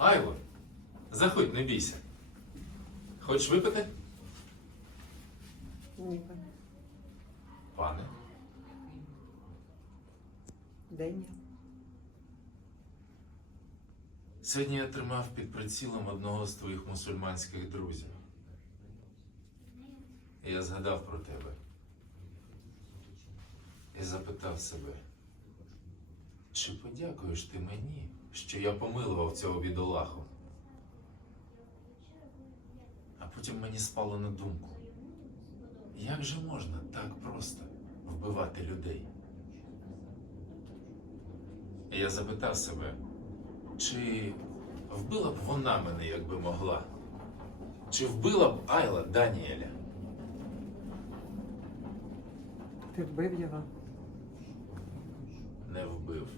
Айво, заходь, не бійся. Хочеш випити? Ні, пане. Пане. День. Сьогодні я тримав під прицілом одного з твоїх мусульманських друзів. І я згадав про тебе. І запитав себе, чи подякуєш ти мені, що я помилував цього бідолаху? А потім мені спало на думку, як же можна так просто вбивати людей? Я запитав себе, чи вбила б вона мене, якби могла? Чи вбила б Айла Даніеля? Ти вбив його. Не вбив.